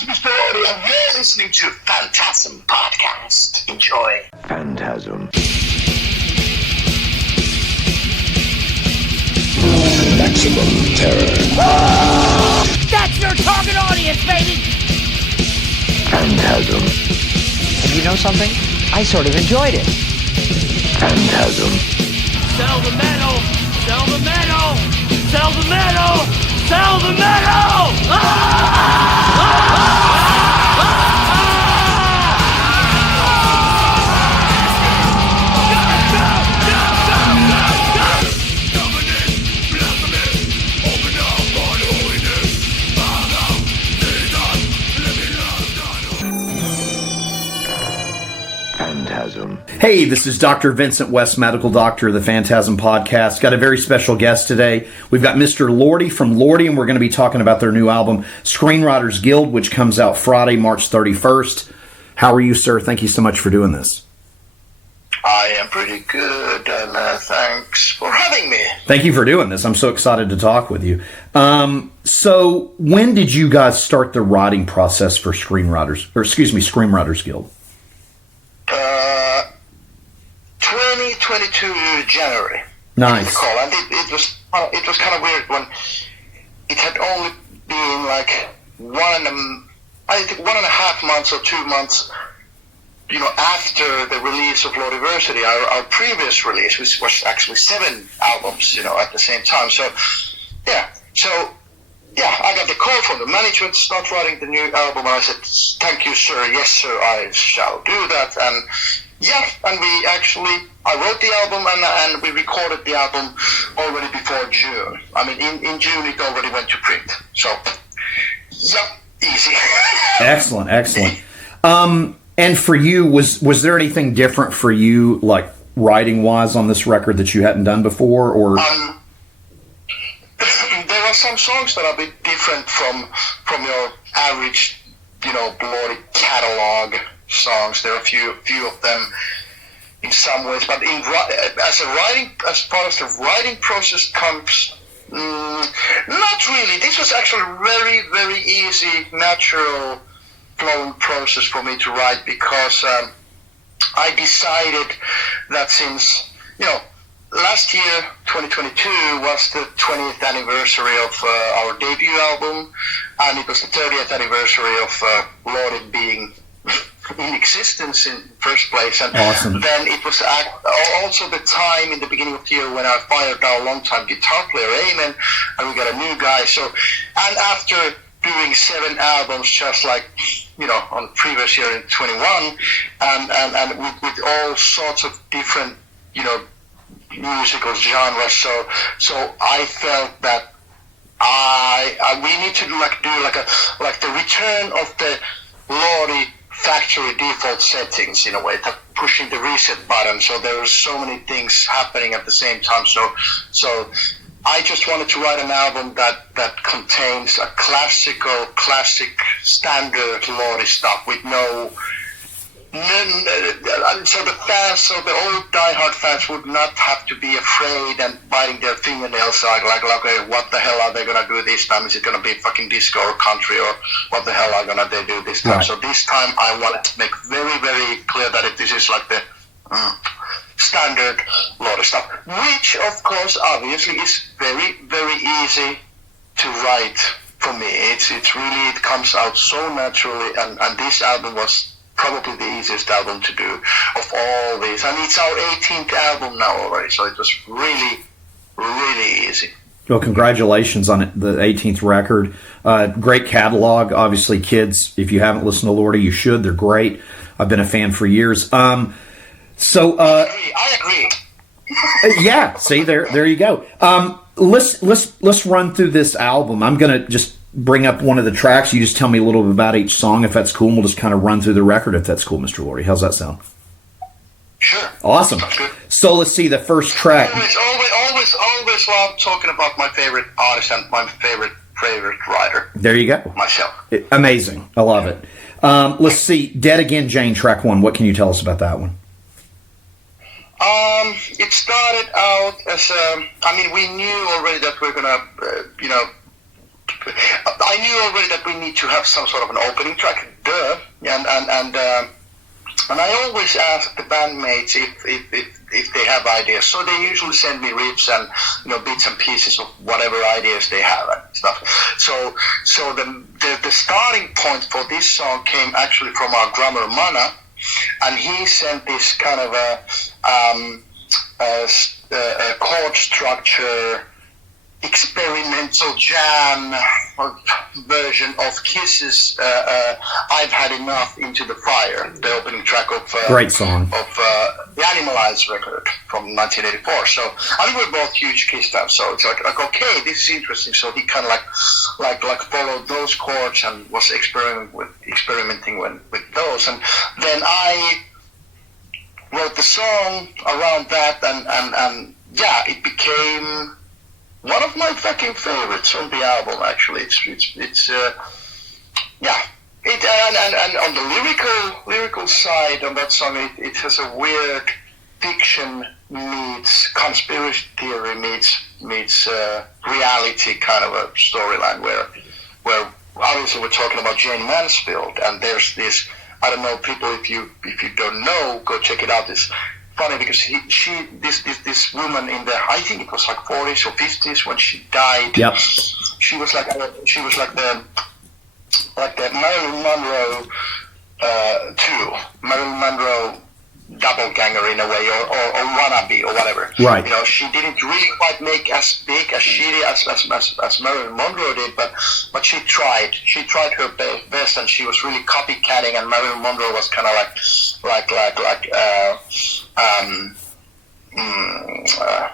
is Mr. Lordi, and you're listening to FANTASM Podcast. Enjoy. Phantasm. Maximum terror. That's your target audience, baby! Phantasm. And you know something? I sort of enjoyed it. Phantasm. Sell the metal! Sell the metal! Sell the metal! Sell the metal! Phantasm. Hey, this is Dr. Vincent West, medical doctor of the FANTASM Podcast. Got a very special guest today. We've got Mr. Lordi from Lordi, and we're going to be talking about their new album, Screenwriters Guild, which comes out Friday, March 31st. How are you, sir? Thank you so much for doing this. I am pretty good, and thanks for having me. Thank you for doing this. I'm so excited to talk with you. So, when did you guys start the writing process for Screenwriters Guild? 2022 January. Nice. And it was kind of weird when it had only been like 1.5 months or 2 months, after the release of Lordiversity, our previous release, which was actually 7 albums, at the same time. So I got the call from the management to start writing the new album, and I said, "Thank you, sir. Yes, sir, I shall do that." And I wrote the album and we recorded the album already before June. I mean, in June it already went to print. So, easy. Excellent. And for you, was there anything different for you, like writing-wise, on this record that you hadn't done before, or? There are some songs that are a bit different from your average, Lordi catalog songs. There are a few of them in some ways, but as far as the writing process comes, not really. This was actually very, very easy, natural flowing process for me to write, because I decided that since last year 2022 was the 20th anniversary of our debut album, and it was the 30th anniversary of Lordi being in existence in the first place, and awesome. Then it was also the time in the beginning of the year when I fired our longtime guitar player Eamon, and we got a new guy. So, and after doing 7 albums, just like on the previous year in 21, and with all sorts of different musical genres, so I felt that we need to do the return of the Lordi factory default settings, in a way, pushing the reset button. So there are so many things happening at the same time. So I just wanted to write an album that contains a classic standard Lordi stuff with no. So the old diehard fans would not have to be afraid and biting their fingernails like okay, what the hell are they gonna do this time? Is it gonna be fucking disco or country, or what the hell are they do this time? Right. So this time I wanted to make very, very clear that this is like the standard Lordi stuff, which of course obviously is very, very easy to write for me. It comes out so naturally, and this album was probably the easiest album to do of all these, and it's our 18th album now already, so it was really, really easy. Well, congratulations on it, the 18th record. Great catalog. Obviously, kids, if you haven't listened to Lordi, you should. They're great. I've been a fan for years. I agree. Yeah, see, there you go. Let's run through this album. I'm gonna just bring up one of the tracks. You just tell me a little bit about each song, if that's cool, and we'll just kind of run through the record, if that's cool, Mr. Lordi. How's that sound? Sure. Awesome. So let's see the first track. Always love talking about my favorite artist and my favorite writer. There you go. Myself. Amazing. I love it. Let's see. Dead Again, Jane, track 1. What can you tell us about that one? It started out as we knew already that we're gonna, I knew already that we need to have some sort of an opening track, and I always ask the bandmates if they have ideas. So they usually send me riffs and bits and pieces of whatever ideas they have and stuff. So the starting point for this song came actually from our drummer Mana, and he sent this kind of a chord structure experimental jam version of Kiss's I've Had Enough Into the Fire, the opening track of great song of the Animalize record from 1984. So I think we're both huge Kiss fans, so it's like okay, this is interesting. So he kind of like followed those chords and was experimenting with those, and then I wrote the song around that, and yeah, it became one of my fucking favorites on the album. Actually, it's yeah. And on the lyrical side on that song, it has a weird fiction meets conspiracy theory meets reality kind of a storyline where obviously we're talking about Jane Mansfield, and there's this, I don't know, people, if you don't know, go check it out. It's funny because this woman in the, I think it was like 40s or 50s when she died. Yep. She was like the Marilyn Monroe Marilyn Monroe doppelganger in a way, or wannabe or whatever. Right. She didn't really quite make as big as she did as Marilyn Monroe did, but she tried. She tried her best, and she was really copycatting. And Marilyn Monroe was kind of like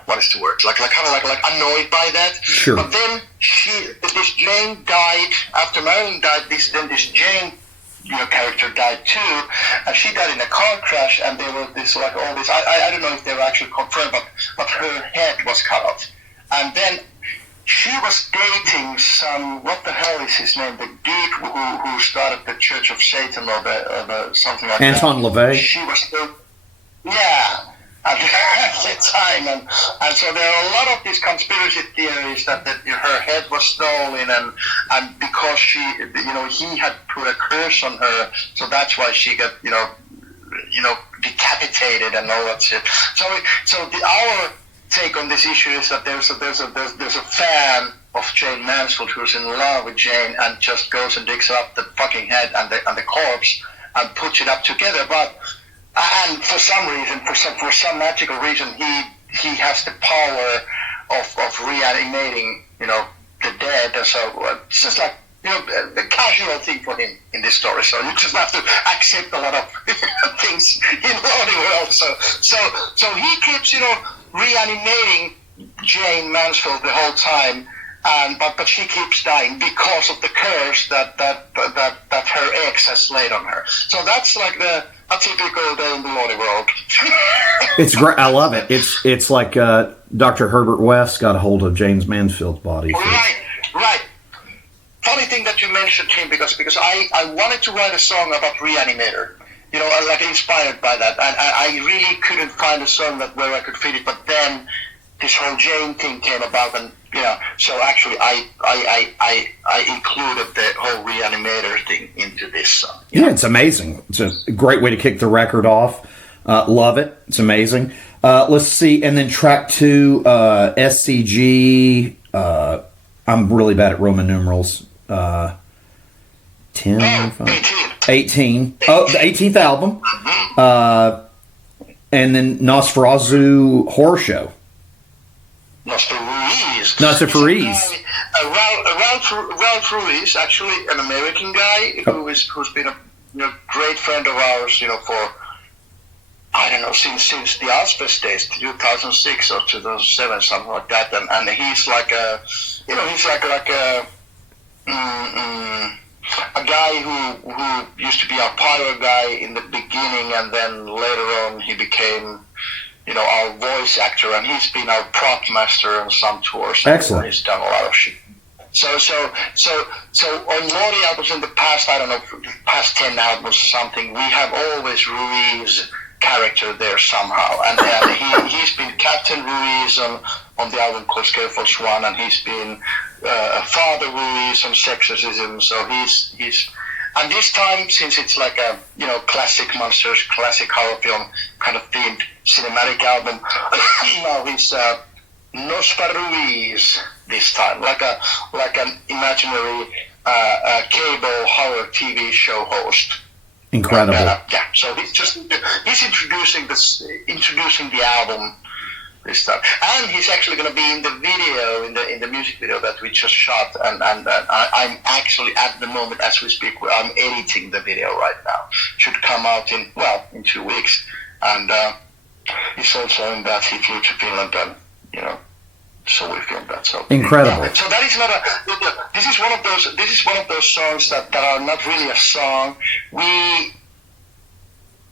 what is the word? Like annoyed by that. Sure. But then this Jane died after Marilyn died. This Jane character died too, and she died in a car crash, and there was this all this. I don't know if they were actually confirmed, but her head was cut off, and then she was dating some, what the hell is his name? The dude who started the Church of Satan or the something like Anton that. LaVey. She was still, yeah. At the time, and so there are a lot of these conspiracy theories that her head was stolen, and because she, he had put a curse on her, so that's why she got, decapitated and all that shit. So our take on this issue is that there's a fan of Jane Mansfield who's in love with Jane and just goes and digs up the fucking head and the corpse and puts it up together, and for some reason, for some magical reason, he has the power of reanimating, the dead. So it's just like, a casual thing for him in this story. So you just have to accept a lot of things in Lordi world. So he keeps, reanimating Jane Mansfield the whole time, but she keeps dying because of the curse that her ex has laid on her. So that's like a typical day in the Lordi world. It's great. I love it. It's like Dr. Herbert West got a hold of James Mansfield's body. Right. Funny thing that you mentioned him, because I wanted to write a song about Reanimator. Like inspired by that, and I really couldn't find a song where I could fit it. But then this whole Jane thing came about, and so actually I included the whole Reanimator thing into this song. Yeah, it's amazing. It's a great way to kick the record off. Love it. It's amazing. Let's see, and then track 2, SCG. I'm really bad at Roman numerals. 10, 18. Oh, the 18th album. And then Nosferatu Horror Show. Nosferatu. Ralph Ruiz, actually an American guy who's been a great friend of ours, for, I don't know, since the Asbest days, 2006 or 2007, something like that. And he's like a guy who used to be our pyro guy in the beginning, and then later on he became, our voice actor, and he's been our prop master on some tours. Excellent. He's done a lot of shit. So on Lordi albums in the past, I don't know, past 10 albums or something, we have always Ruiz character there somehow, and he's been Captain Ruiz on on the album called Scarecrow Swan, and he's been a father with some sexorcism. So he's and this time, since it's like a classic monsters, classic horror film kind of themed cinematic album, now he's Nosparuiz this time, like an imaginary cable horror TV show host. Incredible. Yeah, so he's introducing the album this time, and he's actually going to be in the video, in the music video that we just shot, and I'm actually at the moment as we speak, I'm editing the video right now. Should come out in 2 weeks, and he's also in that. He flew to Finland, and so we filmed that. So incredible. Yeah, so that is not this is one of those songs that are not really a song. We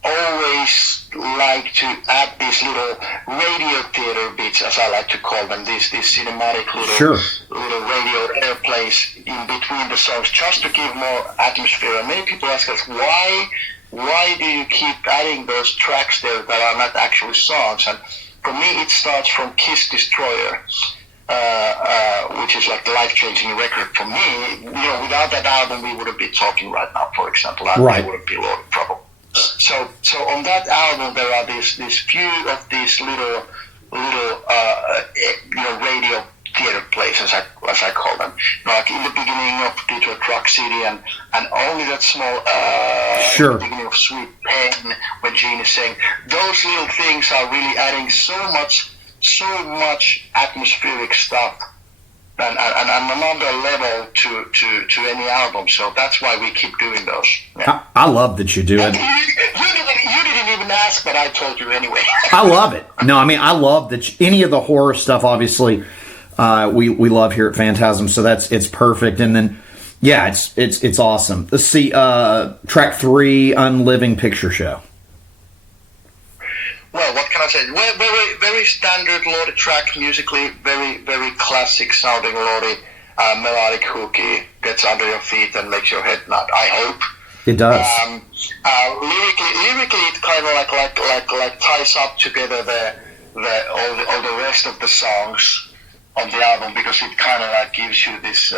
always like to add these little radio theater bits, as I like to call them, these cinematic little radio airplays in between the songs, just to give more atmosphere. And many people ask us, why do you keep adding those tracks there that are not actually songs? And for me, it starts from Kiss Destroyer, which is like the life-changing record for me. Without that album, we wouldn't be talking right now, for example. Right. We wouldn't be Lordi, probably. So on that album, there are these few of these little radio theater plays, as I call them. Like in the beginning of Detroit Rock City, and only that small in the beginning of Sweet Pain, when Gene is saying, those little things are really adding so much atmospheric stuff and another level to any album. So that's why we keep doing those. Yeah. I love that you do it. You didn't even ask, but I told you anyway. I love it. No, I mean, I love that any of the horror stuff, obviously, we love here at Phantasm, so it's perfect. And then, yeah, it's awesome. Let's see, track 3, Unliving Picture Show. Well, what can I say? Very, very standard Lordi track musically, very, very classic sounding Lordi, melodic, hooky, gets under your feet and makes your head nod. I hope it does. Lyrically, it kind of like ties up together all the rest of the songs on the album, because it kind of like gives you this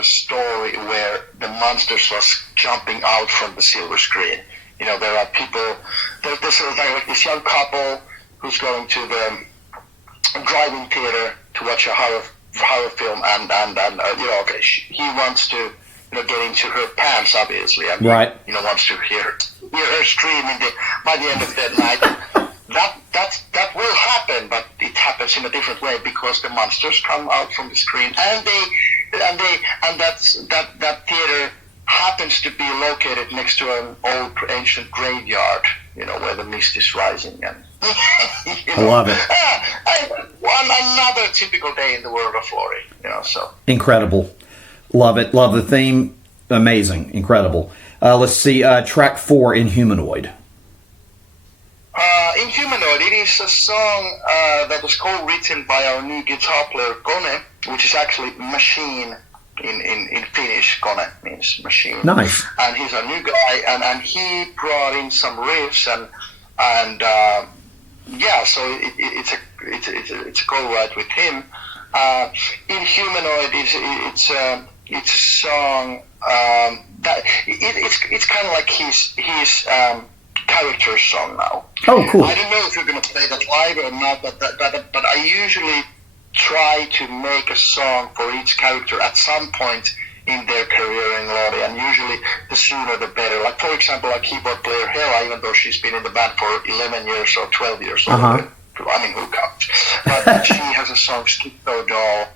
story where the monsters was jumping out from the silver screen. There are people. There's like this young couple who's going to the drive-in theater to watch a horror film, and okay, he wants to get into her pants, obviously, and right. Wants to hear her scream by the end of the night. That will happen, but it happens in a different way, because the monsters come out from the screen, and that theater happens to be located next to an old ancient graveyard, where the mist is rising, and I love it. Another typical day in the world of Lordi, so incredible. Love it. Love the theme. Amazing. Incredible. Let's see, track 4, in Humanoid. In Humanoid, it is a song that was co-written by our new guitar player, Kone, which is actually machine in Finnish. Kone means machine. Nice. And he's a new guy, and he brought in some riffs, and so it's a co-write with him. In Humanoid, it's a song that it's kind of like his character song now. Oh, cool. I don't know if you're going to play that live or not, but I usually try to make a song for each character at some point in their career in Lordi, and usually the sooner the better. Like, for example, our keyboard player Hera, even though she's been in the band for 11 years or 12 years, I mean, who counts? But she has a song, Schizo Doll,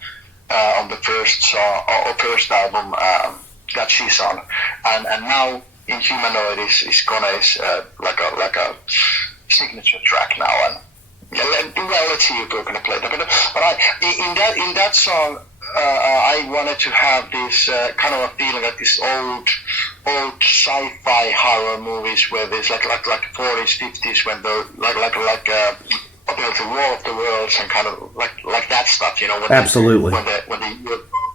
on the first album that she's on, and now in Humanoid is like a signature track now, and let's see if we're going to play that. But in that song, I wanted to have this kind of a feeling that this old sci-fi horror movies where there's like 40s, 50s, when the the War of the Worlds and kind of like that stuff, when absolutely when the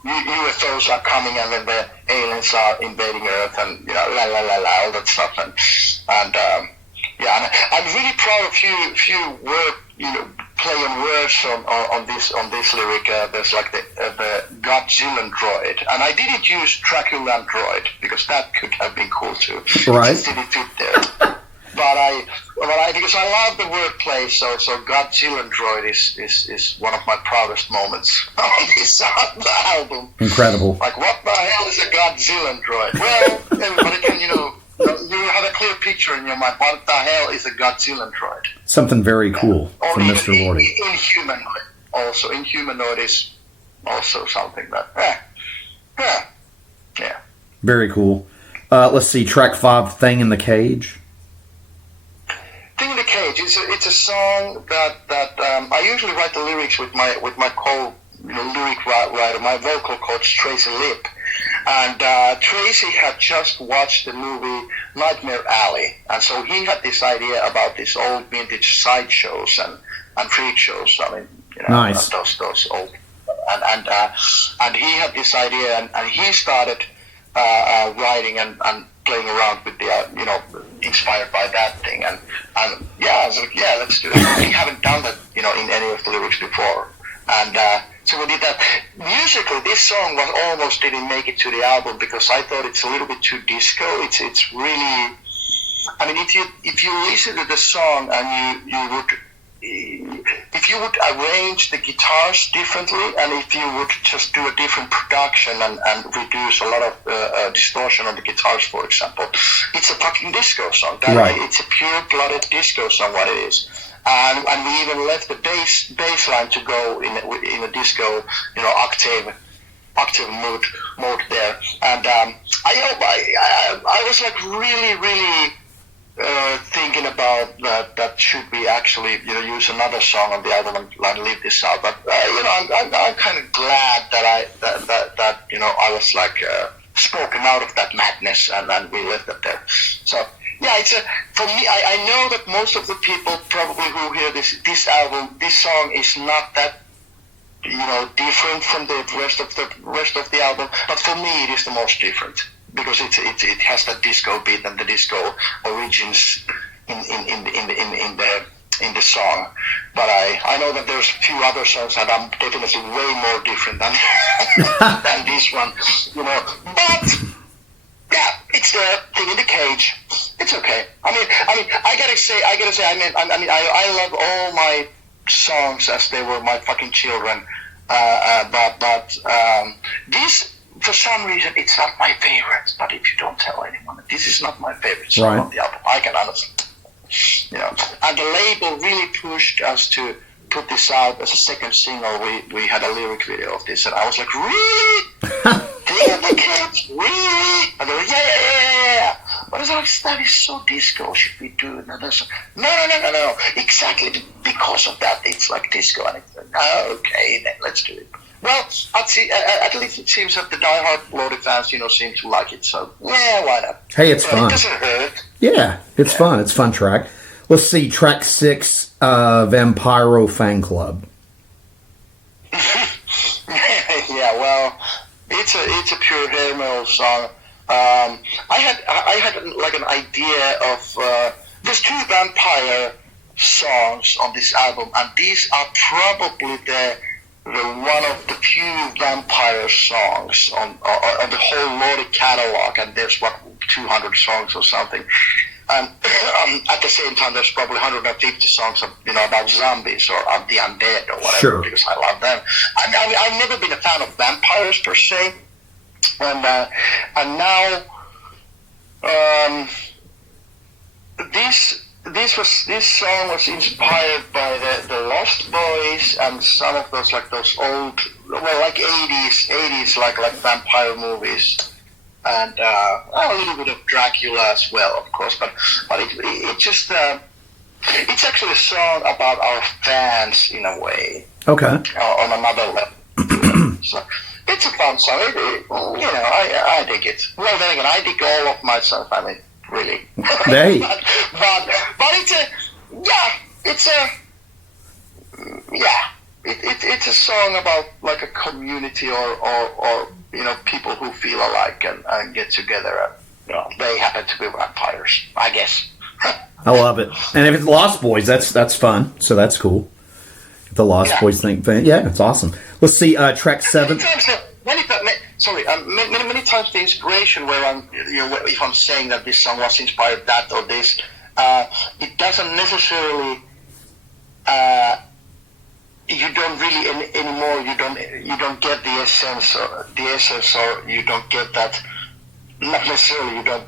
UFOs are coming and then the aliens are invading Earth, and all that stuff, and I'm really proud of few work play on words on this lyric. There's like the Godzilla droid, and I didn't use Dracula droid because that could have been cool too. Right. It just didn't fit there. But because I love the wordplay, so Godzilla droid is one of my proudest moments on this album. Incredible. Like, what the hell is a Godzilla droid? Well, everybody can, you have a clear picture in your mind. What the hell is a Godzilla droid? Something very cool from Mr. Lordi. In Humanoid, also. In Humanoid is also something that, yeah. Very cool. Let's see, track 5, Thing in the Cage. Thing in the Cage, it's a song that I usually write the lyrics with my lyric writer, my vocal coach, Tracy Lipp. And Tracy had just watched the movie Nightmare Alley, and so he had this idea about these old vintage sideshows and freak shows. I mean, nice. those old, and he had this idea, and he started writing and playing around with the inspired by that thing, and yeah, I was like, yeah, let's do it. We haven't done that in any of the lyrics before, and so we did that. Musically, this song almost didn't make it to the album because I thought it's a little bit too disco. It's really, I mean, if you listen to the song and if you would arrange the guitars differently, and if you would just do a different production and reduce a lot of distortion on the guitars, for example, it's a fucking disco song. Right. It's a pure-blooded disco song, what it is. And we even left the bass line to go in a disco, octave mode there. And I was like really thinking about that should we actually use another song on the album and leave this out. But I'm kind of glad that I was like spoken out of that madness and we left it there. So. Yeah, for me. I know that most of the people probably who hear this album, this song is not that different from the rest of the album. But for me, it is the most different because it has that disco beat and the disco origins in the song. But I know that there's a few other songs that are definitely way more different than than this one. But. Yeah, it's the Thing in the Cage. It's okay. I mean, I gotta say. I love all my songs as they were my fucking children. But this, for some reason, it's not my favorite. But if you don't tell anyone, this is not my favorite song on the album. I can honestly, And the label really pushed us to put this out as a second single. We had a lyric video of this, and I was like, really? Really? And they were, yeah. But I was like, that is so disco. Should we do another song? No. Exactly because of that, it's like disco. And it's like, okay, then let's do it. Well, at least it seems that the diehard Lordi fans, seem to like it. So, yeah, why not? Hey, it's fun. It doesn't hurt. Yeah, it's fun. It's a fun track. Let's see, track 6, Vampiro Fan Club. Yeah, well, it's a pure hair metal song. I had like an idea of there's 2 vampire songs on this album, and these are probably the one of the few vampire songs on the whole Lordi catalog, and there's 200 songs or something. And at the same time, there's probably 150 songs about zombies or the undead or whatever, sure. Because I love them. I've never been a fan of vampires per se, and now this song was inspired by the Lost Boys and some of those old, like 80s like vampire movies. And a little bit of Dracula as well, of course, but it just it's actually a song about our fans in a way. Okay. On another level. So it's a fun song. I dig it. Well, then again, I dig all of my songs. I mean, really. Hey. but it's a song about like a community or people who feel alike and get together, and they happen to be vampires, I guess. I love it. And if it's Lost Boys, that's fun. So that's cool. The Lost Boys thing. Yeah, it's awesome. Let's see, track 7. Many times the inspiration where if I'm saying that this song was inspired that or this, it doesn't necessarily. You don't really anymore. You don't get the essence, or you don't get that. Not necessarily. You don't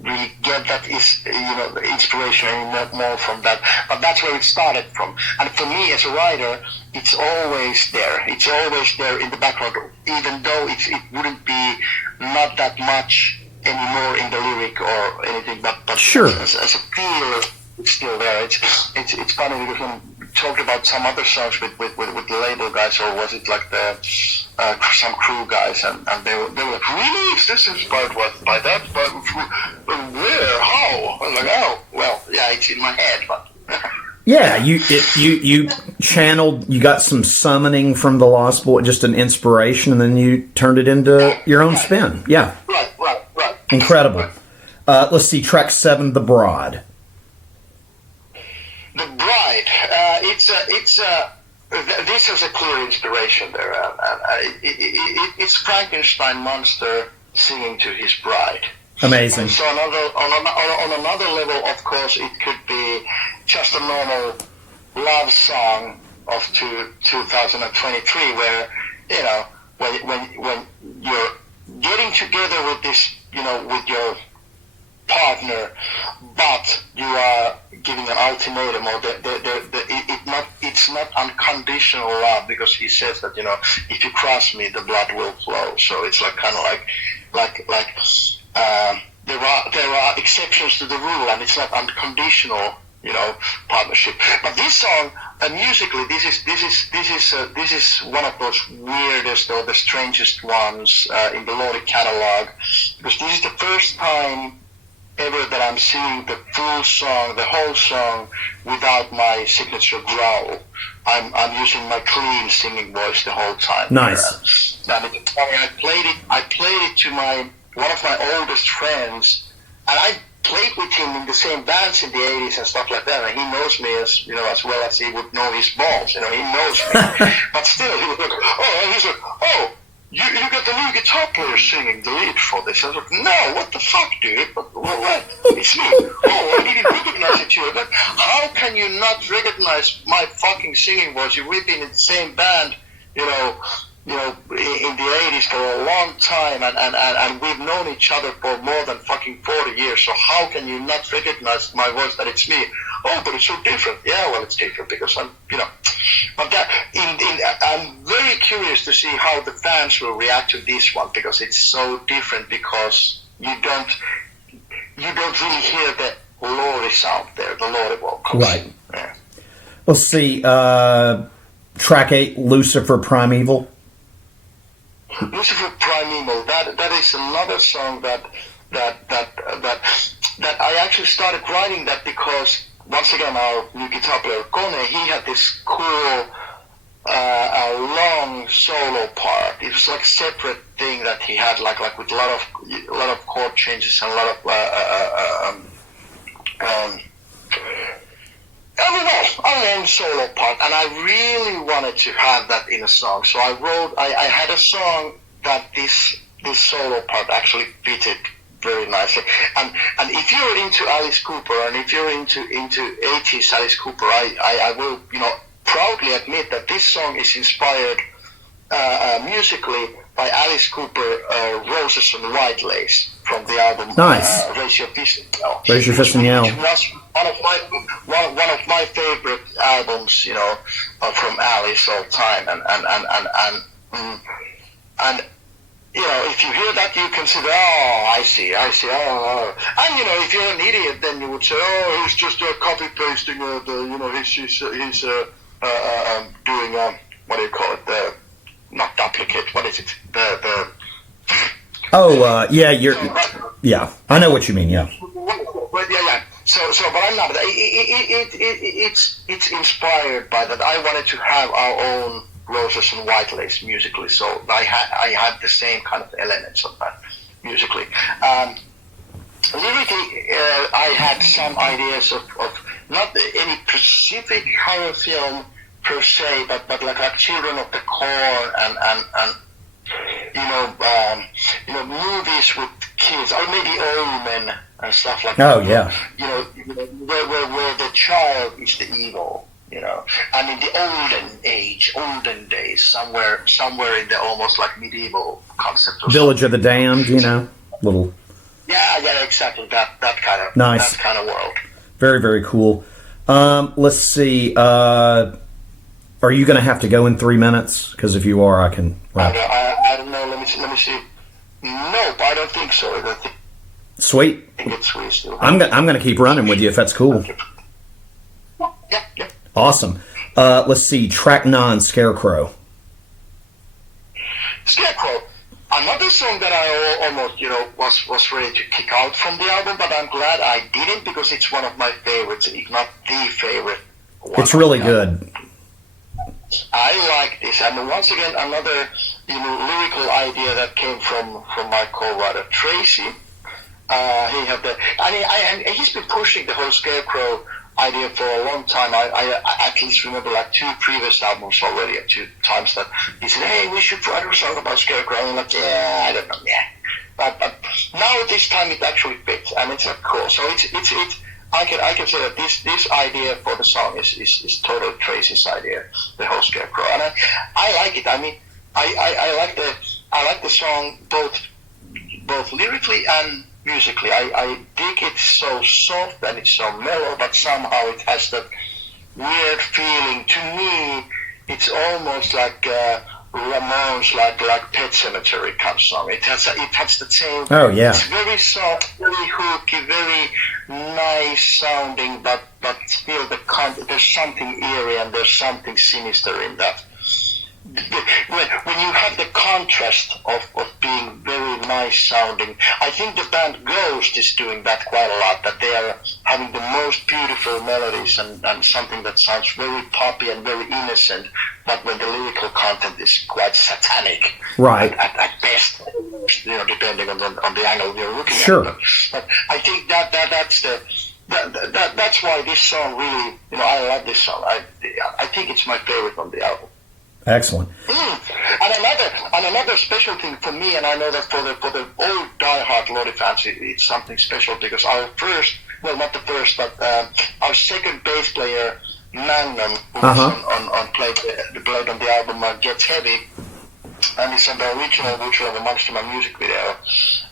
really get that inspiration anymore from that. But that's where it started from. And for me as a writer, it's always there. It's always there in the background, even though it wouldn't be not that much anymore in the lyric or anything. But sure. As a feel, it's still there. It's funny because when we talked about some other songs with the label guys, or was it like some crew guys, and they were like, really? Is this inspired by that? But where? How? I was like, oh, well, yeah, it's in my head, but. Yeah, you channeled, you got some summoning from the Lost Boy, just an inspiration, and then you turned it into your own spin. Yeah. Right. Incredible. Let's see, track 7, The Bride. The Bride. This is a clear inspiration there. It's Frankenstein monster singing to his bride. Amazing. So on another level, of course, it could be just a normal love song of 2023, where when you're getting together with this, with your partner, but you are giving an ultimatum, or it's not unconditional love, because he says that if you cross me, the blood will flow. So it's like kind of like there are exceptions to the rule, and it's not unconditional partnership. But this song, musically, this is one of those weirdest or the strangest ones in the Lordi catalog, because this is the first time ever that I'm singing the full song, the whole song, without my signature growl. I'm using my clean singing voice the whole time. Nice. And I played it to one of my oldest friends, and I played with him in the same bands in the 80s and stuff like that, and he knows me as well as he would know his balls. He knows me. But still, he was like, you got the new guitar player singing the lead for this. I was like, no, what the fuck, dude? What? It's me. Oh, I didn't recognize it too. But how can you not recognize my fucking singing voice? We've been in the same band, in the 80s for a long time, and we've known each other for more than fucking 40 years. So how can you not recognize my voice, that it's me? Oh, but it's so different. Yeah, well, it's different because I'm. But I'm very curious to see how the fans will react to this one, because it's so different, because you don't really hear the Lordi sound there, the Lordi vocals. Right. Yeah. Let's see, track 8, Lucifer Primeval. Lucifer Primeval. That is another song that I actually started writing that because, once again, our new guitar player Kone, he had this cool long solo part. It was like a separate thing that he had, like with a lot of chord changes and a lot of own solo part, and I really wanted to have that in a song. So I had a song that this solo part actually fitted very nicely. And if you're into Alice Cooper, and if you're into 80s Alice Cooper, I will proudly admit that this song is inspired musically by Alice Cooper, Roses and White Lace, from the album Nice. Raise Your Fist and Yell. Raise Your Fist and Yell. It was one of my favorite albums, from Alice all time, and if you hear that, you consider, I see, and if you're an idiot, then you would say, he's just copy pasting he's doing what do you call it, not duplicate, what is it, yeah, I know what you mean, yeah. But yeah. So, but I'm not. It's inspired by that. I wanted to have our own Roses and White Lace musically, so I had the same kind of elements of that musically. Lyrically, I had some ideas of not any specific horror film, per se, but like Children of the Corn and movies with kids, or maybe Omen and stuff like that. Oh, yeah. Where the child is the evil, and in the olden days, somewhere in the almost like medieval concept. Village of the Damned, little. Yeah, exactly. That kind of nice. That kind of world. Very, very cool. Let's see. Are you going to have to go in 3 minutes? Because if you are, I can wrap. I don't know. Let me see. Nope, I don't think so. Sweet. I think it's sweet still. I'm going to keep running with you if that's cool. Yeah. Awesome. Let's see. Track 9, Scarecrow. Scarecrow. Another song that I almost was ready to kick out from the album, but I'm glad I didn't because it's one of my favorites, if not the favorite. It's really good. I like this, and once again, another lyrical idea that came from my co-writer Tracy. He had and he's been pushing the whole Scarecrow idea for a long time. I at least remember like 2 previous albums already, at 2 times that he said, "Hey, we should write a song about Scarecrow." And I'm like, "Yeah, I don't know, yeah." But now this time it actually fits, and it's cool. So it's I can say that this idea for the song is totally Tracy's idea, the whole Scarecrow, and I like it. I mean, I like the song both lyrically and musically. I dig it so soft and it's so mellow, but somehow it has that weird feeling. To me, it's almost like Ramones, like Pet Sematary kind of song. It has the same. Oh yeah. It's very soft, very hooky, very nice sounding, but still there's something eerie and there's something sinister in that. When you have the contrast of being very nice sounding, I think the band Ghost is doing that quite a lot, that they are having the most beautiful melodies and something that sounds very poppy and very innocent, but when the lyrical content is quite satanic, right? At best, depending on the angle you're looking sure. at. But I think that's why this song really, I love this song. I think it's my favorite on the album. Excellent. And another special thing for me, and I know that for the old diehard Lordi fans, it's something special because our first, well, not the first, but our second bass player, Magnum, who was played on the album Gets Heavy, and he's on the original Virtual of a Monster Man music video,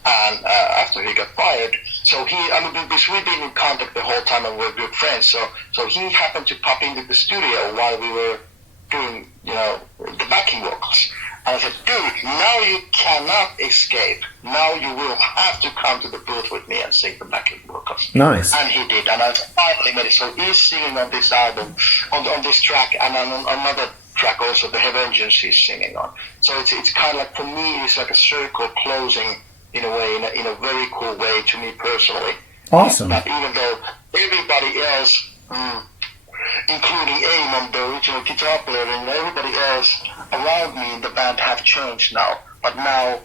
and after he got fired, so because we've been in contact the whole time and we're good friends, so he happened to pop into the studio while we were doing, the backing vocals. And I said, dude, now you cannot escape. Now you will have to come to the booth with me and sing the backing vocals. Nice. And he did, and I finally made it. So he's singing on this album, on this track, and on another track also, The Vengeance he's singing on. So it's kind of like, for me, it's like a circle closing in a way, in a very cool way to me personally. Awesome. That even though everybody else, including Eamon, the original guitar player, and everybody else around me in the band have changed now. But now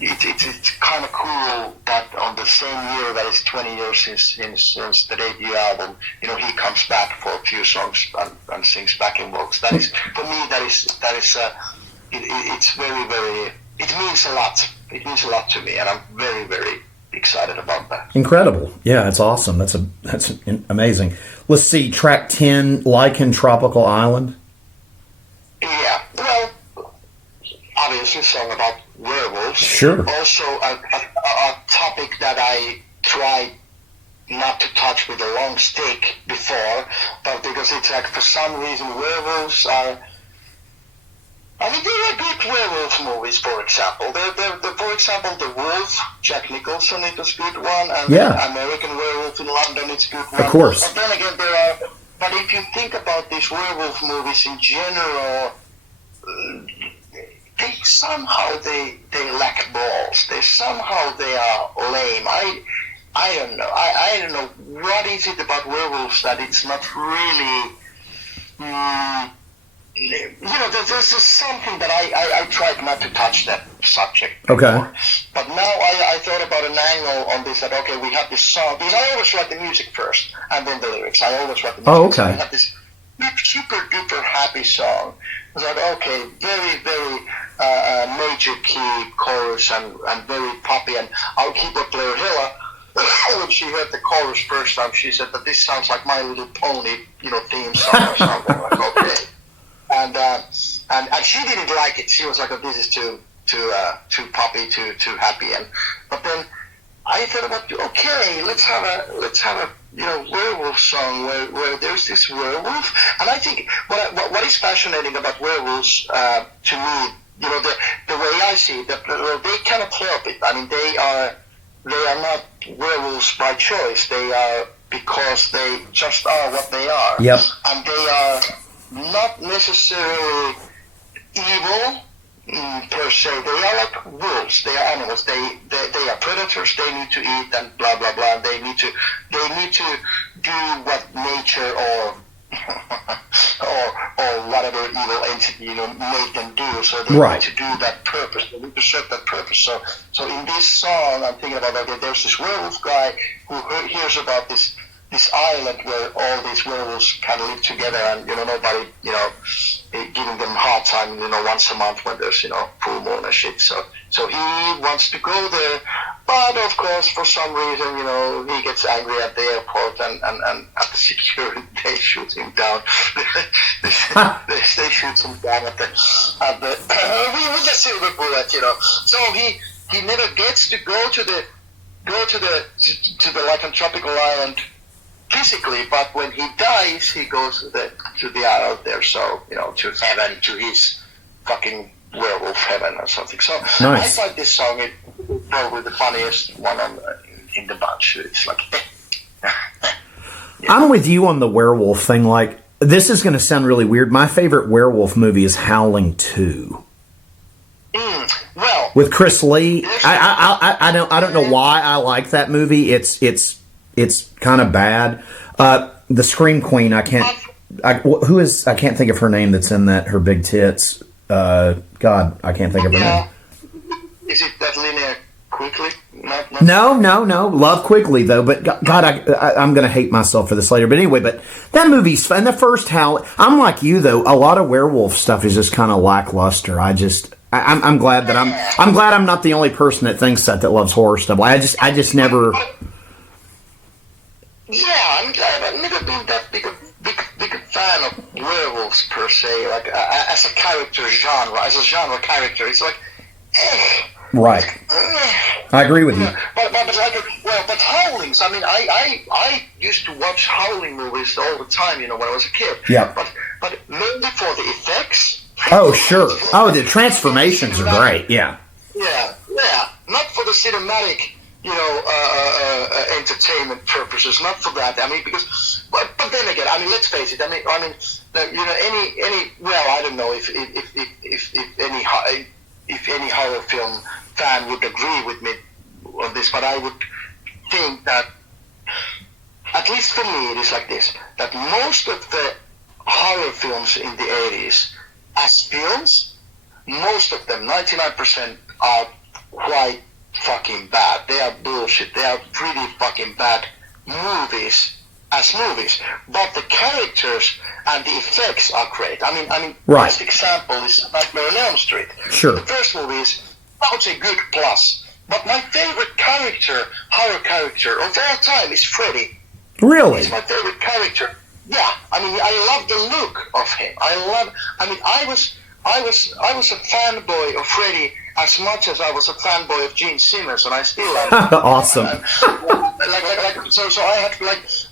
it's kind of cool that on the same year that it's 20 years since the debut album, he comes back for a few songs and sings backing vocals. That is, for me, it's very, very, it means a lot. It means a lot to me, and I'm very, very excited about that. Incredible. Yeah, it's awesome. That's amazing. Let's see, track 10, Lichen Tropical Island. Yeah, well, obviously song about werewolves. Sure. Also a topic that I tried not to touch with a long stick before, but because it's like, for some reason, werewolves are, there are good werewolf movies, for example. For example, The Wolf, Jack Nicholson, it was a good one, and American Werewolf in London, it's a good one. Of course. But then again, but if you think about these werewolf movies in general, they somehow they lack balls. They are lame. I don't know. I don't know what is it about werewolves that it's not really. There's just something that I tried not to touch that subject before. Okay. But now I thought about an angle on this, that, okay, we have this song, because I always write the music first, and then the lyrics. I always write the music. Oh, okay. So we have this super duper happy song. It was like, okay, very, very major key chorus and very poppy. And our keyboard player Hilla, when she heard the chorus first time, she said that this sounds like My Little Pony, theme song or something. Like, okay. And she didn't like it. She was like, oh, this is too poppy, too happy. But then I thought about, okay, let's have a werewolf song where there's this werewolf. And I think what is fascinating about werewolves to me, the way I see it, that they cannot help it. I mean, they are not werewolves by choice. They are because they just are what they are. Yep. And they are not necessarily evil per se. They are like wolves. They are animals. They are predators. They need to eat and blah blah blah. They need to do what nature or whatever evil entity made them do. So they need to do that purpose. They need to serve that purpose. So in this song, I'm thinking about that. There's this werewolf guy who hears about this island where all these werewolves kind of live together, and nobody giving them a hard time once a month when there's full moon and shit. So he wants to go there, but of course for some reason he gets angry at the airport and at the security they shoot him down. they shoot him down at the with the silver bullet. So he never gets to go to the lycanthropical island physically, but when he dies, he goes to the island there, so to heaven, to his fucking werewolf heaven or something. So nice. I find this song is probably the funniest one in the bunch. It's like, I'm with you on the werewolf thing. Like, this is going to sound really weird. My favorite werewolf movie is Howling 2. Well, with Chris Lee, I don't know why I like that movie. It's kind of bad. The Scream Queen, I can't think of her name that's in that, her big tits. God, I can't think of her name. Is it that Linnea Quigley? No. Love Quigley, though. But God, I'm going to hate myself for this later. But anyway, but that movie's fun. The first Howl, I'm like you, though. A lot of werewolf stuff is just kind of lackluster. I'm glad that I'm glad I'm not the only person that thinks that loves horror stuff. I just never. Yeah, I'm glad. I've never been that big a fan of werewolves per se. Like as a character genre, as a genre character, it's like, right. I agree with you. But Howlings. I mean, I used to watch Howling movies all the time. When I was a kid. Yeah. But mainly for the effects. Oh sure. Oh, the transformations are great. Yeah. Yeah. Not for the cinematic. Entertainment purposes, not for that. I mean, because, but then again, I mean, let's face it. I mean, any. Well, I don't know if any horror film fan would agree with me on this, but I would think that, at least for me, it is like this: that most of the horror films in the 80s, as films, most of them, 99%, are quite fucking bad. They are bullshit. They are pretty fucking bad movies as movies. But the characters and the effects are great. I mean, right. Best example is Nightmare on Elm Street. Sure. The first movie is, I would say, good plus. But my favorite horror character of all time is Freddy. Really? He's my favorite character. Yeah. I mean, I love the look of him. I was a fanboy of Freddy as much as I was a fanboy of Gene Simmons, and I still am. Awesome. So I had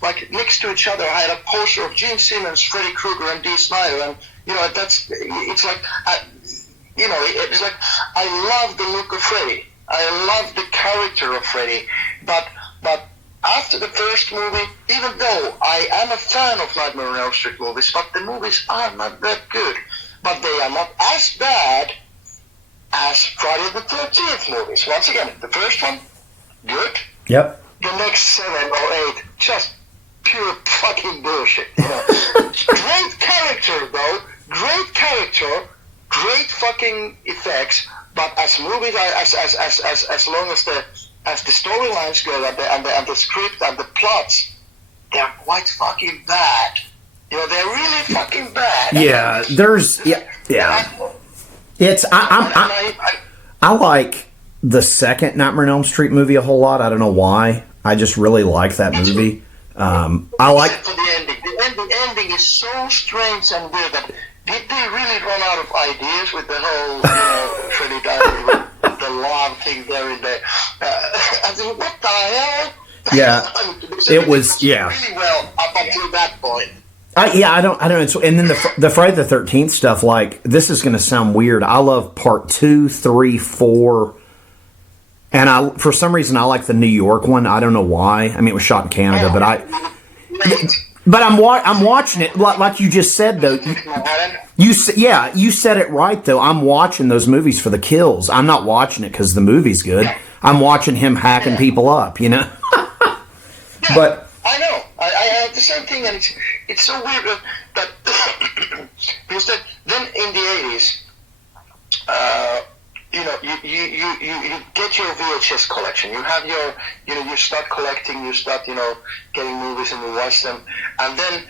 like next to each other, I had a poster of Gene Simmons, Freddy Krueger, and Dee Snider, and it's like I love the look of Freddy. I love the character of Freddy, but after the first movie, even though I am a fan of Nightmare on Elm Street movies, but the movies are not that good. But they are not as bad as Friday the 13th movies. Once again, the first one, good. Yep. The next 7 or 8, just pure fucking bullshit. Great character, though. Great character. Great fucking effects. But as movies, as long as the storylines go and the script and the plots, they're quite fucking bad. They're really fucking bad. Yeah, It's I like the second Nightmare on Elm Street movie a whole lot. I don't know why. I just really like that movie. I like for the ending. The ending is so strange and weird. That did they really run out of ideas with the whole Freddy Diary with the love thing there in there? I think, what the hell? Yeah, it was really well up until that point. I don't know. And then the Friday the 13th stuff, like, this is going to sound weird. I love part 2, 3, 4, and for some reason I like the New York one. I don't know why. I mean, it was shot in Canada, but I'm watching it like you just said though. You said it right though. I'm watching those movies for the kills. I'm not watching it because the movie's good. I'm watching him hacking people up. But. I know. I have the same thing, and it's so weird that because then in the 80s, you get your VHS collection. You have your, you start collecting. You start, getting movies and you watch them, and then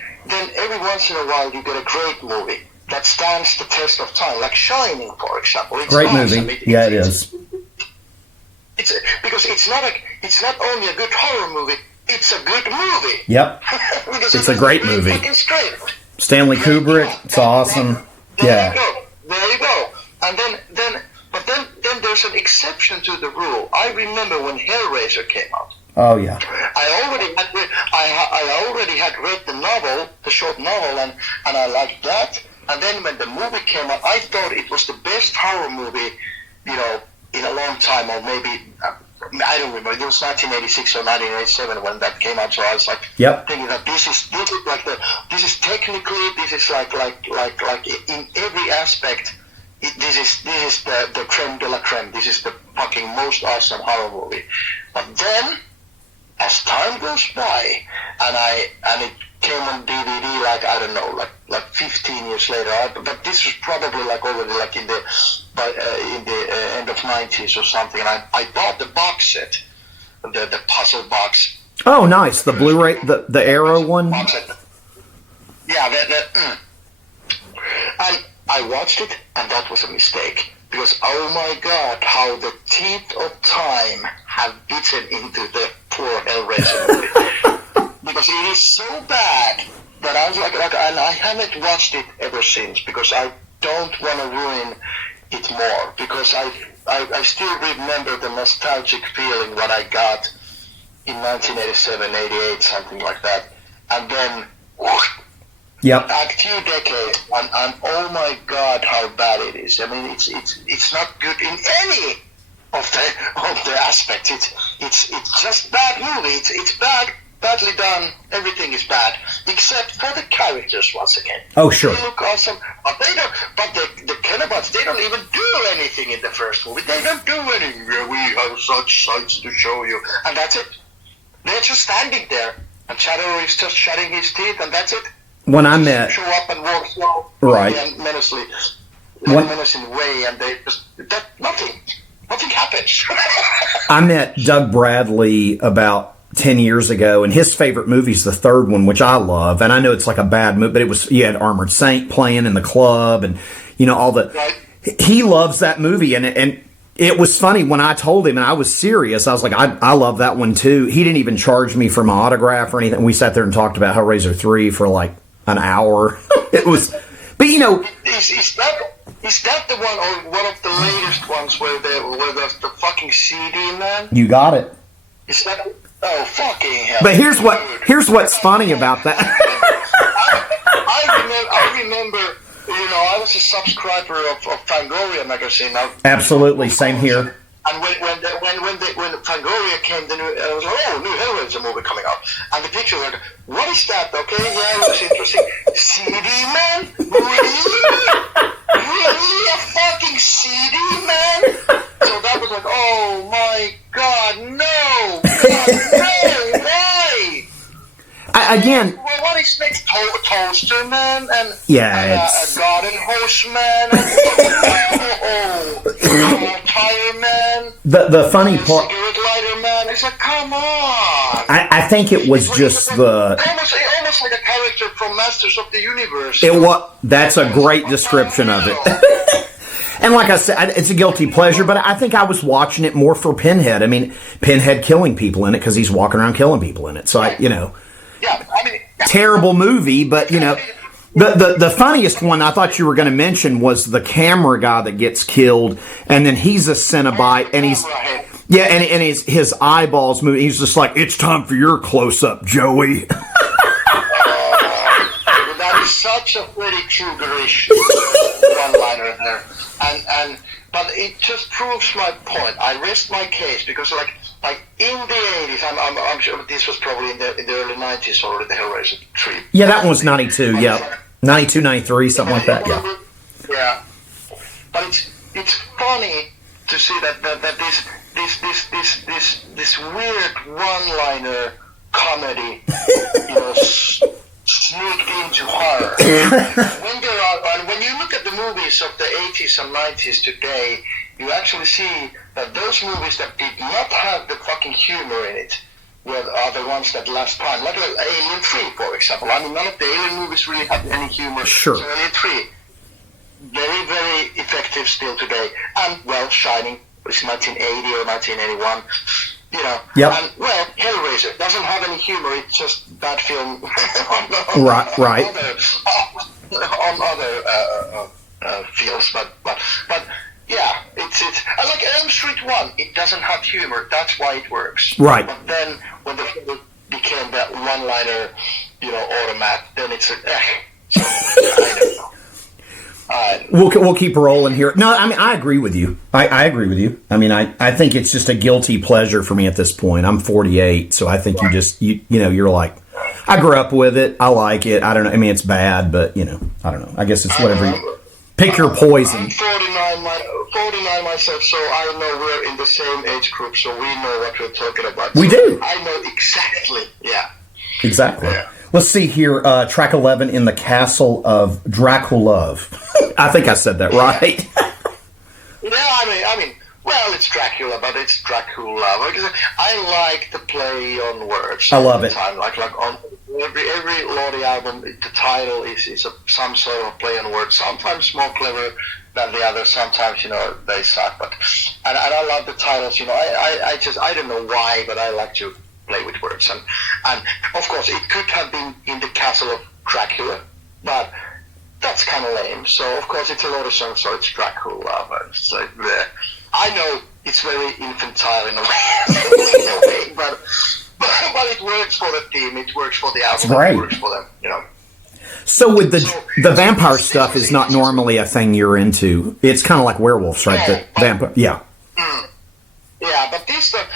every once in a while you get a great movie that stands the test of time, like Shining, for example. It's great awesome. movie. It is. It's because it's not only a good horror movie. It's a good movie. Yep. It's a great movie. Stanley Kubrick. It's awesome. There you go. And then there's an exception to the rule. I remember when Hellraiser came out. Oh yeah. I already had read the novel, the short novel, and I liked that. And then when the movie came out, I thought it was the best horror movie, in a long time, or maybe. I don't remember. It was 1986 or 1987 when that came out. So I was like, thinking that this is like in every aspect. This is the creme de la creme. This is the fucking most awesome horror movie. But then, as time goes by, and it came on DVD, like I don't know, like 15 years later. But this was probably like already like in the end of 90s or something. And I bought the box set, the puzzle box. Oh, nice! The Blu-ray, the Arrow one. Yeah, and I watched it, and that was a mistake. Because, oh my God, how the teeth of time have bitten into the poor Hellraiser movie. Because it is so bad that I was like, and I haven't watched it ever since, because I don't want to ruin it more. Because I still remember the nostalgic feeling what I got in 1987, 88, something like that. And then, yep. A few decades, and oh my God, how bad it is. I mean, it's not good in any of the aspects. It's just bad movie. It's badly done. Everything is bad except for the characters. Once again, oh sure, they look awesome, but they don't. But the Cannibals, they don't even do anything in the first movie. They don't do anything. We have such sights to show you, and that's it. They're just standing there, and Shadow is just shutting his teeth, and that's it. When I met, show up and walk slow, right, and menacing way, and they just nothing happens. I met Doug Bradley about 10 years ago, and his favorite movie's the third one, which I love. And I know it's like a bad movie, but you had Armored Saint playing in the club, and all the. Right. He loves that movie, and it was funny when I told him, and I was serious. I was like, I love that one too. He didn't even charge me for my autograph or anything. We sat there and talked about Hellraiser 3 for like an hour. It was, but is that the one, or one of the latest ones where the fucking CD, man? You got it. Is that? Oh fucking hell! But here's what's funny about that. I remember. I was a subscriber of Fangoria magazine. Absolutely, same here. And when Fangoria came, I was like, new Hellraiser movie coming out. And the picture was like, what is that? Okay, yeah, it was interesting. CD, man? Really? A fucking CD, man? So that was like, oh my God, no! No, why? Again, well, what is next? Toaster man and it's a garden hose man, tire man. The funny part. Cigarette lighter man. It's like, come on. I think it was just the almost like a character from Masters of the Universe. That's a great description of it. And like I said, it's a guilty pleasure, but I think I was watching it more for Pinhead. I mean, Pinhead killing people in it because he's walking around killing people in it. So, terrible movie, but, the funniest one I thought you were going to mention was the camera guy that gets killed, and then he's a Cenobite, and he's... Yeah, and his eyeballs move. He's just like, it's time for your close-up, Joey. That is such a Freddy Krueger-ish one-liner there. But it just proves my point. I rest my case because, like in the 80s, I'm sure this was probably in the early 90s already, the Hellraiser 3. Yeah, that one was 92, yeah. 92, 93, something like that, yeah. Yeah. But it's funny to see that this weird one-liner comedy, sneaked into horror. When you look at the movies of the 80s and 90s today, you actually see that those movies that did not have the fucking humor in it are the ones that last time. Like Alien 3, for example. I mean, none of the Alien movies really have any humor. Sure. So Alien 3, very, very effective still today. And, well, Shining, which is 1980 or 1981. Yep. And, well, Hellraiser doesn't have any humor. It's just bad film right. on other fields. But yeah, it's like Elm Street 1. It doesn't have humor. That's why it works. Right. But then when the film became that one-liner, automat, then it's so, I don't know. We'll keep rolling here. No, I mean, I agree with you. I agree with you. I mean, I think it's just a guilty pleasure for me at this point. I'm 48, so I think you're like, I grew up with it. I like it. I don't know. I mean, it's bad, but, I don't know. I guess it's whatever. Pick your poison. I'm 49 myself, so I know we're in the same age group, so we know what we're talking about. We do. I know exactly. Yeah. Exactly. Yeah. Let's see here. Track 11, In the Castle of Dracula. I think I said that right. Yeah, I mean, well, it's Dracula, but it's Dracula. I like the play on words. I love it. Like on every Lordi album, the title is some sort of play on words. Sometimes more clever than the other. Sometimes they suck. And I love the titles. I don't know why, but I like to play with words, and of course it could have been In the Castle of Dracula, but that's kind of lame. So of course it's a Lordi song, so it's Dracula. But it's like, I know it's very infantile in a way, but it works for the theme. It works for the album. Right. It works for them. So with the vampire stuff is not normally a thing you're into. It's kind of like werewolves, right? The vampire, yeah. Yeah, but this and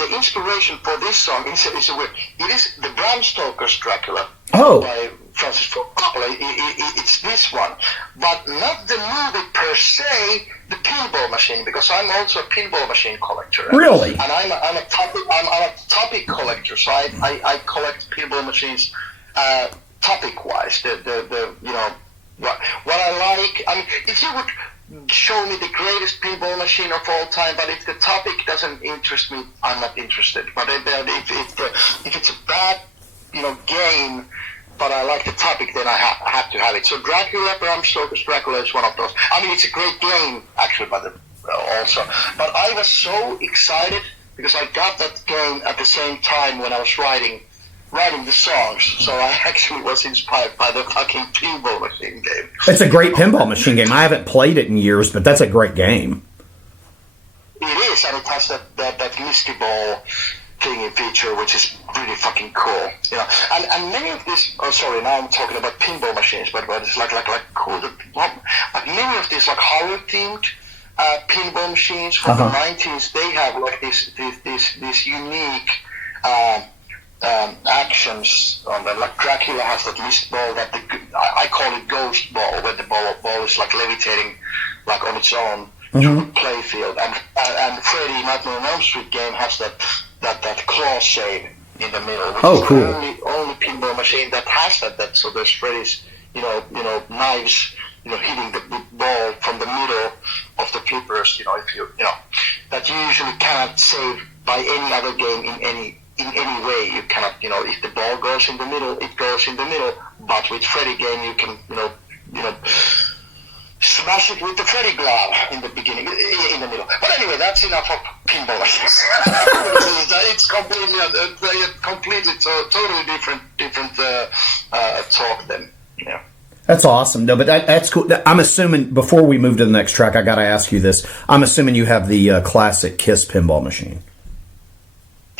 the inspiration for this song is weird. It is the Bram Stoker's Dracula by Francis Ford Coppola. It's this one, but not the movie per se. The pinball machine, because I'm also a pinball machine collector. Really? And I'm a topic collector, so I collect pinball machines topic wise. What I like. I mean, if you would show me the greatest pinball machine of all time, but if the topic doesn't interest me, I'm not interested. But if it's a bad game, but I like the topic, then I have to have it. So Dracula, Bram Stoker's Dracula is one of those. I mean, it's a great game actually, but also. But I was so excited because I got that game at the same time when I was writing the songs, so I actually was inspired by the fucking pinball machine game. It's a great pinball machine game. I haven't played it in years, but that's a great game. It is, and it has that misty ball thingy feature, which is really fucking cool. And many of these. Oh, sorry, now I'm talking about pinball machines, but it's like cool. Like many of these like horror themed pinball machines from the 90s, they have like this unique. Actions on them. Like Dracula has that mist ball that I call it ghost ball, where the ball is like levitating like on its own through the play field. And Freddy Nightmare on Elm Street game has that claw shade in the middle. Which is the only pinball machine that has that. So there's Freddy's knives hitting the ball from the middle of the flippers. If that you usually cannot save by any other game in any in any way. You cannot, if the ball goes in the middle, it goes in the middle. But with Freddy game, you can, smash it with the Freddy glove in the beginning, in the middle. But anyway, that's enough of pinball. It's completely, totally different talk then. Yeah. That's awesome. No, but that's cool. I'm assuming, before we move to the next track, I got to ask you this. I'm assuming you have the classic KISS pinball machine.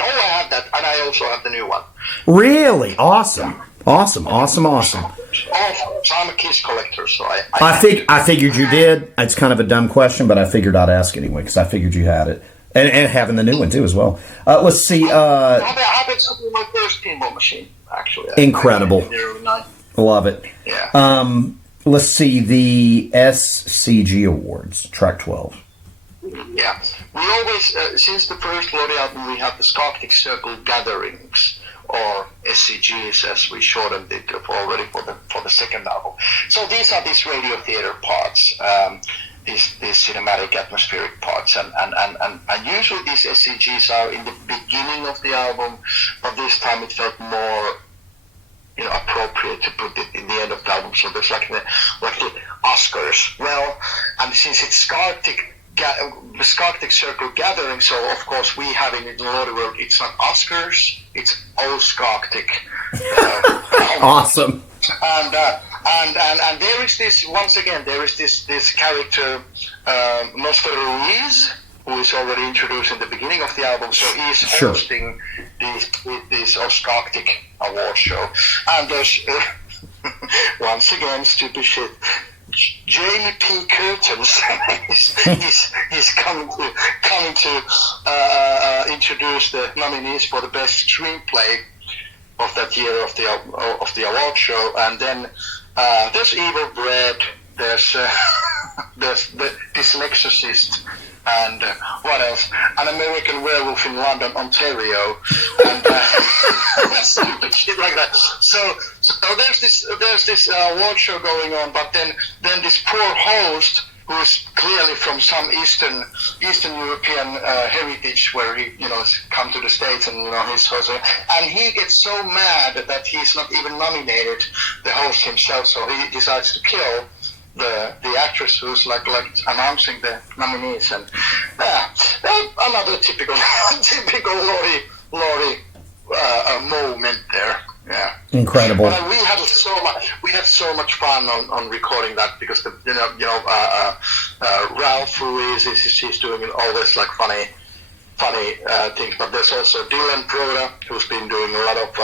Oh, I have that, and I also have the new one. Really? Awesome. Awesome. So I'm a KISS collector, so I figured you did. It's kind of a dumb question, but I figured I'd ask anyway, because I figured you had it. And having the new one, too, as well. Let's see. I have it with my first pinball machine, actually. Incredible. Love it. Yeah. Let's see. The SCG Awards, track 12. Yeah. We always, since the first Lordi album, we have the Scarctic Circle gatherings, or SCGs, as we shortened it already for the second album. So these are these radio theater parts, these cinematic atmospheric parts, and usually these SCGs are in the beginning of the album, but this time it felt more appropriate to put it in the end of the album. So there's like the Oscars. Well, and since it's the Scarctic Circle gathering, so of course we have it in the Lordi world. It's not Oscars, it's Scarctic. Awesome. And there is this, once again, this character, Nosferatu Ruiz, who is already introduced in the beginning of the album. So he's hosting this Scarctic award show. And there's, once again, stupid shit. Jamie P. Curtins is coming to introduce the nominees for the best screenplay of that year of the award show, and then there's Evil Bread, there's the Dyslexorcist, and what else? An American Werewolf in London, Ontario, and stupid shit like that. So there's this award show going on, but then this poor host, who is clearly from some Eastern European heritage, where he come to the States, and he's hosting, and he gets so mad that he's not even nominated, the host himself, so he decides to kill the actress who's like announcing the nominees, and another typical Lordi moment there. Yeah, incredible. But we had so much fun on recording that, because Ralph Ruiz he's doing all this like funny things, but there's also Dylan Broda, who's been doing a lot of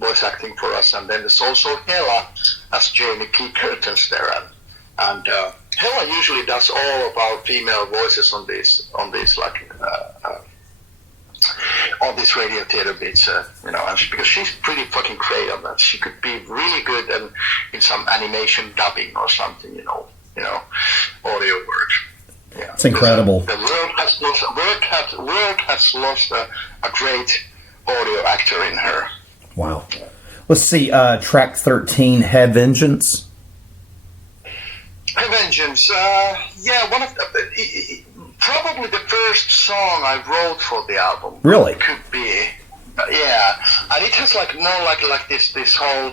voice acting for us, and then there's also Hela as Jamie P. Curtins there, and Hela usually does all of our female voices on these on these radio theater bits, because she's pretty fucking great on that. She could be really good in some animation dubbing or something, audio work. Yeah, it's incredible. The world has lost a great audio actor in her. Wow. Let's see, track 13, Head Vengeance. Vengeance, one of probably the first song I wrote for the album. Really? Could be, and it has like more like this whole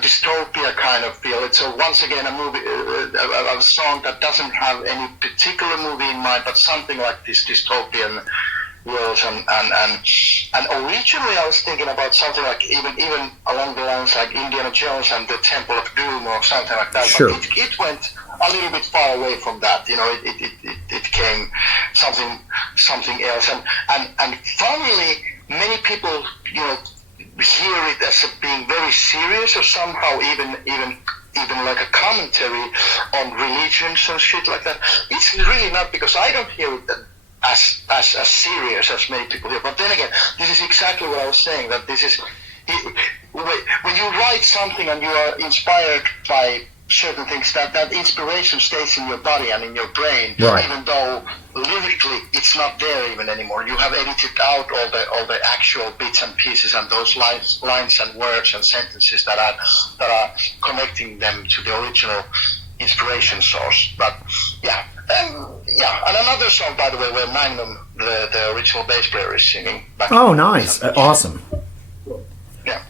dystopia kind of feel. It's once again a movie, a song that doesn't have any particular movie in mind, but something like this dystopian world, and originally I was thinking about something like even along the lines like Indiana Jones and the Temple of Doom or something like that. Sure. But it went a little bit far away from that. It came something else, and finally many people hear it as being very serious, or somehow even like a commentary on religions and shit like that. It's really not, because I don't hear it as serious as many people do. But then again, this is exactly what I was saying, that this is when you write something and you are inspired by certain things, that inspiration stays in your body and in your brain, right, even though lyrically it's not there even anymore. You have edited out all the actual bits and pieces and those lines and words and sentences that are connecting them to the original inspiration source. But Yeah, and another song, by the way, where Magnum, the original bass player, is singing. Oh, nice. Awesome. Yeah.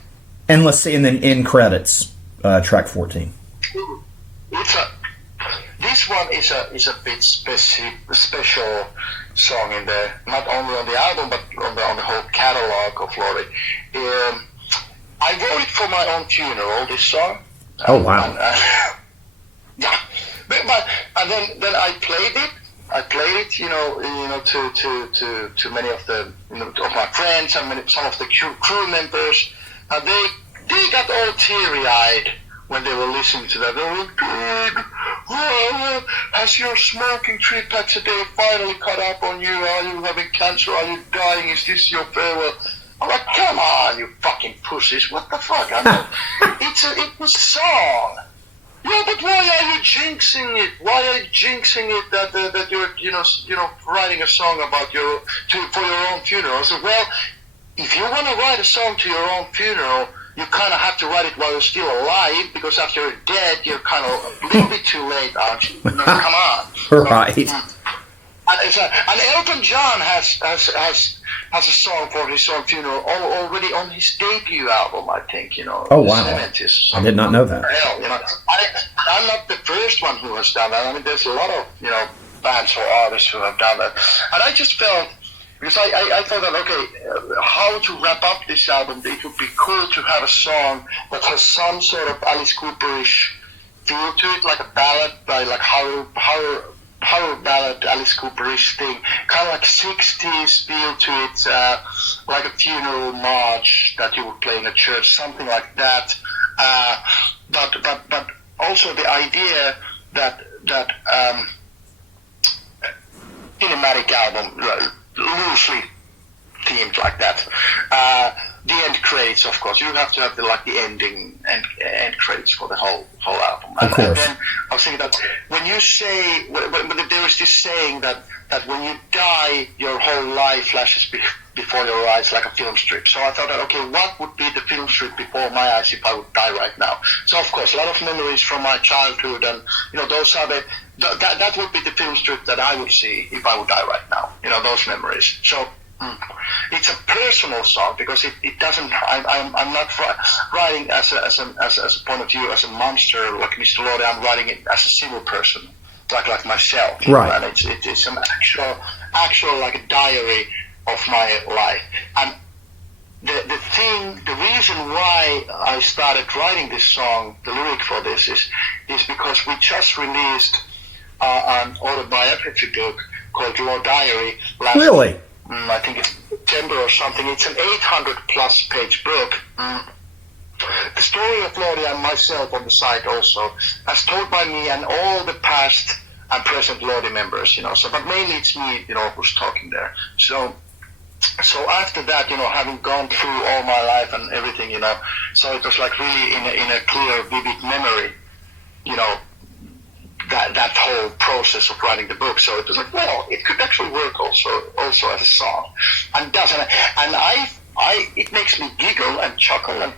And let's see, and then in credits, track 14. This one is a bit special song in the, not only on the album, but on the whole catalog of Lordi. I wrote it for my own funeral, this song. Oh, wow. Yeah. And then I played it. To many of the of my friends and some of the crew members, and they got all teary-eyed when they were listening to that. They were good. Oh, has your smoking 3 packs a day finally caught up on you? Are you having cancer? Are you dying? Is this your farewell? I'm like, come on, you fucking pussies! What the fuck? I mean, it was a song. Yeah, but why are you jinxing it? Why are you jinxing it that you're writing a song about for your own funeral? I said, well, if you want to write a song to your own funeral, you kind of have to write it while you're still alive, because after you're dead, you're kind of a little bit too late, aren't you? No, come on. Right. And Elton John has a song for his own funeral already on his debut album, I think. Oh, wow. 70s. I did not know that. Hell, I'm not the first one who has done that. I mean, there's a lot of bands or artists who have done that, and I just felt, because I thought that, okay, how to wrap up this album, it would be cool to have a song that has some sort of Alice Cooperish feel to it, like a ballad, by like horror ballad, Alice Cooperish thing, kind of like 60s feel to it, like a funeral march that you would play in a church, something like that. But also the idea that cinematic album, loosely themed like that. The end credits, of course, you have to have the ending and end credits for the whole album. Of course. And then I was thinking that when you say, when there is this saying that when you die, your whole life flashes before your eyes like a film strip. So I thought that, okay, what would be the film strip before my eyes if I would die right now? So of course, a lot of memories from my childhood, and those are that would be the film strip that I would see if I would die right now. Those memories. So. It's a personal song because it doesn't. I'm not writing as a point of view as a monster like Mr. Lordi. I'm writing it as a civil person, like myself. Right. And it's an actual like a diary of my life. And the reason why I started writing this song, the lyric for this is because we just released an autobiography book called Lord Diary last week. Really? I think it's September or something. It's an 800-plus page book. The story of Lordi and myself on the site also, as told by me and all the past and present Lordi members, So, but mainly it's me, who's talking there. So after that, having gone through all my life and everything, so it was like really in a clear, vivid memory, that whole process of writing the book. So it was like, well, it could actually work also as a song, and doesn't. And it makes me giggle and chuckle and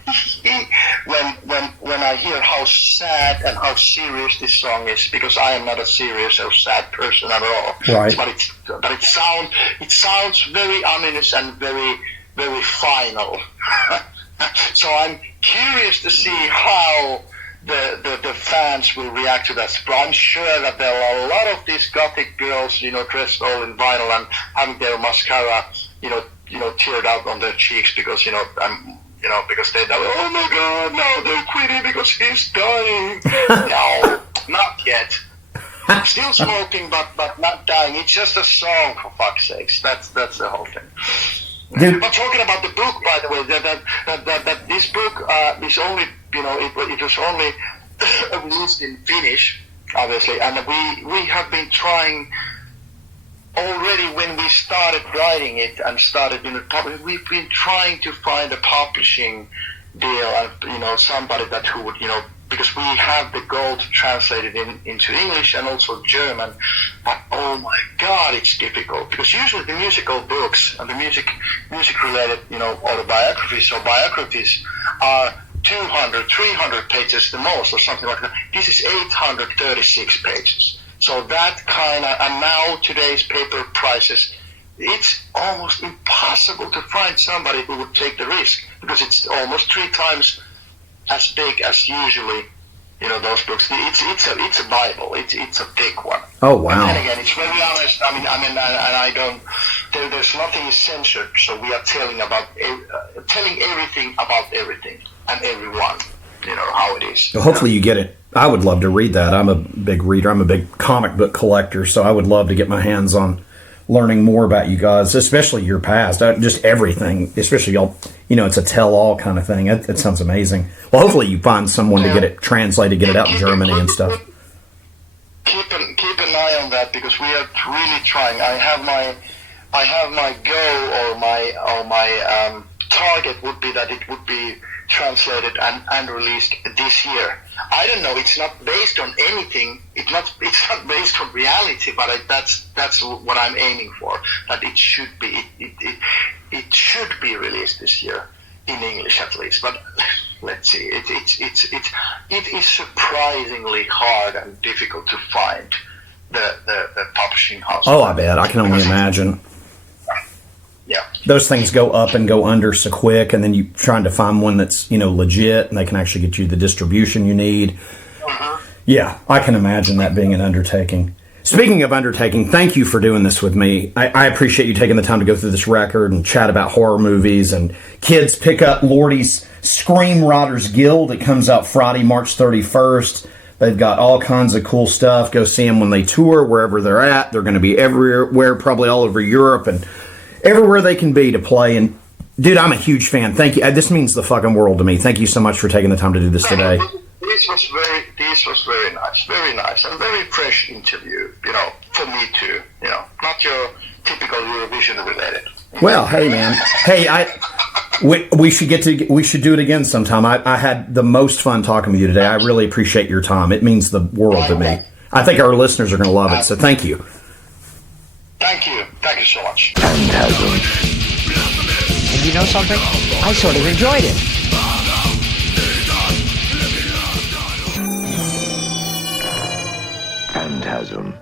when I hear how sad and how serious this song is, because I am not a serious or sad person at all. Right. But it sounds very ominous and very, very final. So I'm curious to see how the fans will react to that. But I'm sure that there are a lot of these gothic girls, dressed all in vinyl and having their mascara, teared out on their cheeks because, because they know, oh my God, no, they're quitting because he's dying. No, not yet. Still smoking, but not dying. It's just a song, for fuck's sakes. That's the whole thing. Dude. But talking about the book, by the way, that this book is only, it was only released in Finnish, obviously, and we have been trying already when we started writing it and started we've been trying to find a publishing deal and somebody that who would because we have the goal to translate it into English and also German, but oh my God, it's difficult because usually the musical books and the music related autobiographies or biographies are 200, 300 pages the most or something like that. This is 836 pages. So that kind of, and now today's paper prices, it's almost impossible to find somebody who would take the risk, because it's almost 3 times as big as usually, those books. It's a Bible. It's a big one. Oh wow! And then again, it's very honest. I mean, and I don't. There's nothing is censored, so we are telling everything about everything and everyone. How it is. Well, hopefully you get it. I would love to read that. I'm a big reader. I'm a big comic book collector, so I would love to get my hands on learning more about you guys, especially your past, just everything, especially y'all, it's a tell-all kind of thing. It sounds amazing. Well, hopefully you find someone to get it translated, get it out in Germany and stuff. Keep an eye on that, because we are really trying. I have my goal, or my target would be that it would be translated and released this year. I don't know. It's not based on anything. It's not based on reality. But that's what I'm aiming for. That it should be. It should be released this year in English at least. But let's see. It is surprisingly hard and difficult to find the publishing house. Oh, I bet. I can only imagine. Yeah. Those things go up and go under so quick, and then you're trying to find one that's, legit, and they can actually get you the distribution you need. Yeah, I can imagine that being an undertaking. Speaking of undertaking, thank you for doing this with me. I appreciate you taking the time to go through this record and chat about horror movies. And kids, pick up Lordi's Screenwriters Guild. It comes out Friday, March 31st. They've got all kinds of cool stuff. Go see them when they tour, wherever they're at. They're going to be everywhere, probably all over Europe, and everywhere they can be to play. And dude, I'm a huge fan. Thank you. This means the fucking world to me. Thank you so much for taking the time to do this today. This was very nice, and very fresh interview. For me too. Not your typical Eurovision related. Well, hey man, we should do it again sometime. I had the most fun talking with you today. I really appreciate your time. It means the world to me. I think our listeners are going to love it. So thank you. Thank you so much. Phantasm. And you know something? I sort of enjoyed it. Phantasm.